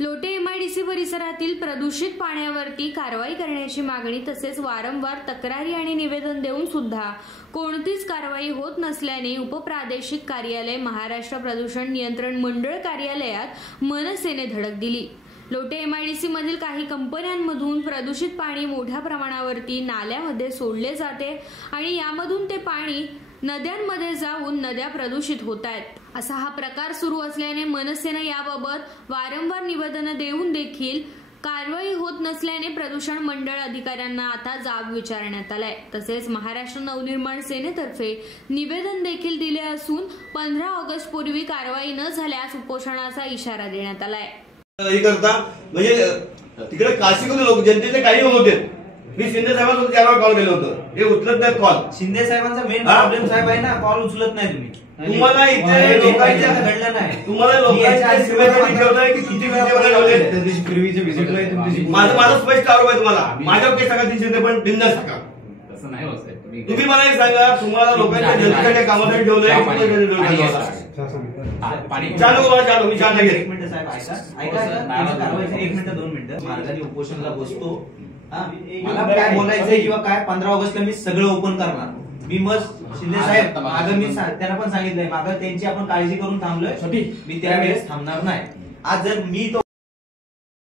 Lotay MIDC परिसरातील प्रदूषित पाण्यावरती कारवाई करण्याची मागणी तसेच वारंवार तक्रारी आणि निवेदन देऊन सुद्धा कोणतीच कारवाई होत नसल्याने उपप्रादेशिक कार्यालय महाराष्ट्र प्रदूषण नियंत्रण मंडळ कार्यालयात मनसेने धडक दिली। लोटे एमआयडीसी मधील काही कंपन्यांमधून प्रदूषित पाणी मोठ्या प्रमाणावरती नाल्यामध्ये सोडले जाते आणि यामधून ते पाणी नद्यांमध्ये जाऊन नद्या प्रदूषित होत आहेत। असा हा प्रकार सुरू असल्याने मनसेने याबाबत वारंवार निवेदन देऊन देखील कारवाई होत नसल्याने प्रदूषण मंडळ अधिकाऱ्यांना आता जाब विचारण्यात आलाय। तसेच महाराष्ट्र नवनिर्माण सेनेतर्फे निवेदन देखील दिले असून 15 ऑगस्ट पूर्वी कारवाई न झाल्यास उपोषणाचा इशारा देण्यात आलाय। हे करता म्हणजे तिकडे काशीकडे लोक जनतेचे काही होते। मी शिंदे साहेबांना 4 वेळा कॉल केलं होतं, हे उचलत नाहीत कॉल। शिंदे साहेबांचा मेन प्रॉब्लेम साहेब आहे ना, कॉल उचलत नाही तुम्ही। तुम्हाला इथे लोकांच्या घडलं नाही, तुम्हाला लोकांच्या सेवेसाठी ठेवलंय की किती ठेवलंय? त्या दिवशी पूर्वीचे व्हिजिटला तुमची माझा स्पष्ट आरोप आहे तुम्हाला। माझ्यावर केस टाका 300 पण बिंदास टाका। तसं नाही होत साहेब। तुम्ही मला एक सांगा, तुम्हाला लोकांच्या जनतेच्या कामासाठी ठेवलंय? चालू मी चालू घेत। 1 मिनिट साहेब ऐका 1 मिनिट 2 मिनिट मार्गाने उपोषणाला बसतो। मला काय बोलायचंय किंवा काय 15 ऑगस्टला मी सगळं ओपन करणार। मी मग शिंदे साहेब मागं मी त्यांना पण सांगितलंय, मागं त्यांची आपण काळजी करून थांबलोय, मी त्यावेळेस थांबणार नाही। आज जर मी